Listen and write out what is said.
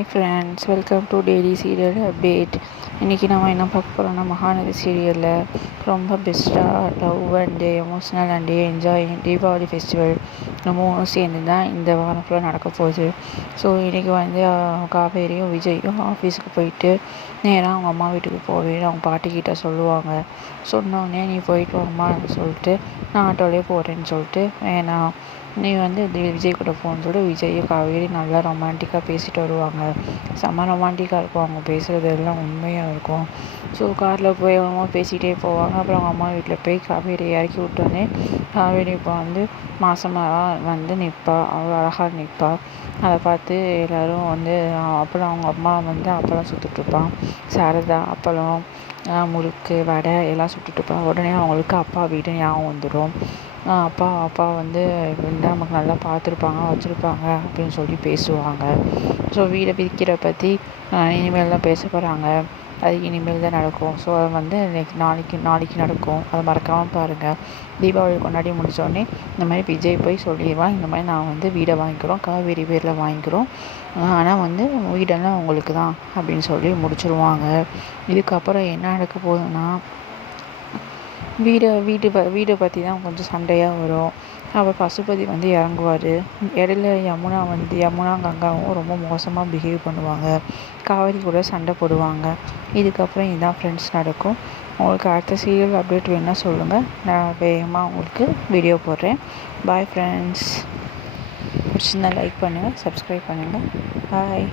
Hi friends, welcome to daily serial update. இன்றைக்கி நம்ம என்ன பார்க்க போகிறோம்னா, மகாநதி சீரியலில் ரொம்ப பெஸ்ட்டாக love and emotional and enjoying Deepavali festival மூணும் சேர்ந்து தான் இந்த வாரம் ஃபுல்லாக நடக்க போகுது. ஸோ இன்றைக்கி வந்து காவேரியும் விஜயும் ஆஃபீஸுக்கு போயிட்டு நேராக அவங்க அம்மா வீட்டுக்கு போவேன்னு அவங்க பாட்டிக்கிட்ட சொல்லுவாங்க. சொன்னோடனே நீ போயிட்டு வாம்மான்னு சொல்லிட்டு நான் ஆட்டோலேயே போகிறேன்னு சொல்லிட்டு, வேணாம் நீ வந்து விஜய் கூட போகணுன்னு சொல்லிட்டு விஜயும் காவேரி நல்லா ரொமான்டிக்காக பேசிட்டு வருவாங்க. செம்ம ரொமான்டிக்காக இருக்கும், அவங்க பேசுகிறது எல்லாம் உண்மையாக இருக்கும். ஸோ காரில் போய் அவங்க பேசிகிட்டே போவாங்க. அப்புறம் அவங்க அம்மா வீட்டில் போய் காவேரி இறக்கி விட்டோன்னே காவேரி இப்போ வந்து மாசமாக வந்து நிற்பா, அவ்வளோ அழகாக நிற்பா. அதை பார்த்து எல்லோரும் வந்து அப்பளம் அவங்க அம்மா வந்து அப்பளம் சுட்டுட்ருப்பான். சாரதா அப்பளம் முறுக்கு வடை எல்லாம் சுட்டுட்ருப்பாங்க. உடனே அவங்களுக்கு அப்பா வீடு ஞாபகம் வந்துடும். அப்பா வந்து நமக்கு நல்லா பார்த்துருப்பாங்க வச்சுருப்பாங்க அப்படின்னு சொல்லி பேசுவாங்க. ஸோ வீடை விற்கிற பற்றி இனிமேல் தான் பேச போகிறாங்க. அது இனிமேல் தான் நடக்கும். ஸோ அது வந்து நாளைக்கு நடக்கும். அதை மறக்காமல் பாருங்கள். தீபாவளி கொண்டாடி முடித்தோடனே இந்த மாதிரி விஜய் போய் சொல்லிடுவான், இந்த மாதிரி நான் வந்து வீடை வாங்கிக்கிறோம், காவேரி பேரில் வாங்கிக்கிறோம், ஆனால் வந்து வீடெல்லாம் உங்களுக்கு தான் அப்படின்னு சொல்லி முடிச்சிருவாங்க. இதுக்கப்புறம் என்ன நடக்க போகுதுன்னா, வீடை பற்றி தான் கொஞ்சம் சண்டையாக வரும். அப்புறம் பசுபதி வந்து இறங்குவார். இடையில யமுனா கங்காவும் ரொம்ப மோசமாக பிஹேவ் பண்ணுவாங்க. காவேரி கூட சண்டை போடுவாங்க. இதுக்கப்புறம் இதுதான் ஃப்ரெண்ட்ஸ் நடக்கும். உங்களுக்கு அடுத்த சீரியல் அப்டேட் வேணுன்னா சொல்லுங்கள், நான் வேகமாக உங்களுக்கு வீடியோ போடுறேன். Bye friends. பிடிச்சிருந்தா லைக் பண்ணுங்கள், சப்ஸ்கிரைப் பண்ணுங்கள். பாய்.